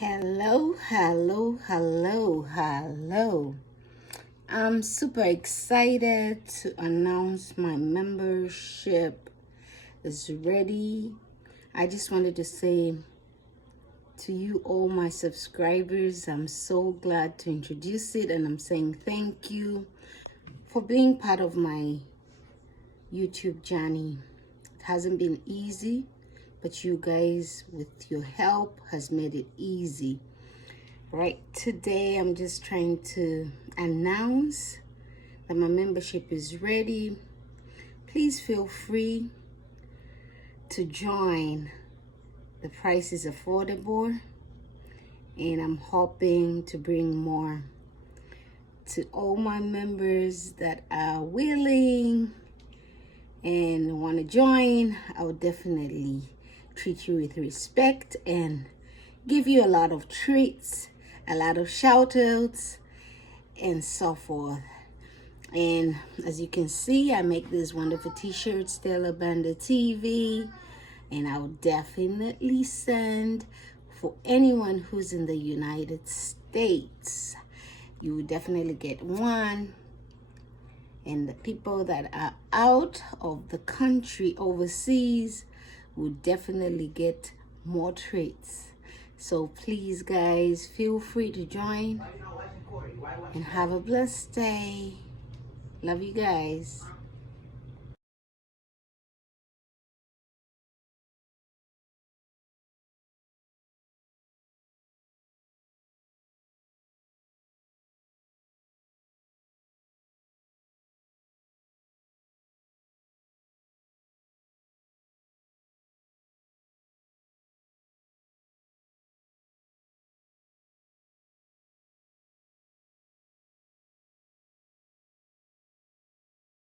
Hello, hello, hello, hello. I'm super excited to announce my membership is ready. I just wanted to say to you, all my subscribers, I'm so glad to introduce it, and I'm saying thank you for being part of my YouTube journey. It hasn't been easy, but you guys, with your help, has made it easy. Right, today I'm just trying to announce that my membership is ready. Please feel free to join. The price is affordable, and I'm hoping to bring more to all my members that are willing and want to join. I will definitely treat you with respect and give you a lot of treats, a lot of shout outs, and so forth. And as you can see, I make these wonderful t-shirts, Stella Banda TV, and I will definitely send for anyone who's in the United States. You will definitely get one, and the people that are out of the country, overseas, will definitely get more treats. So please, guys, feel free to join and have a blessed day. Love you guys.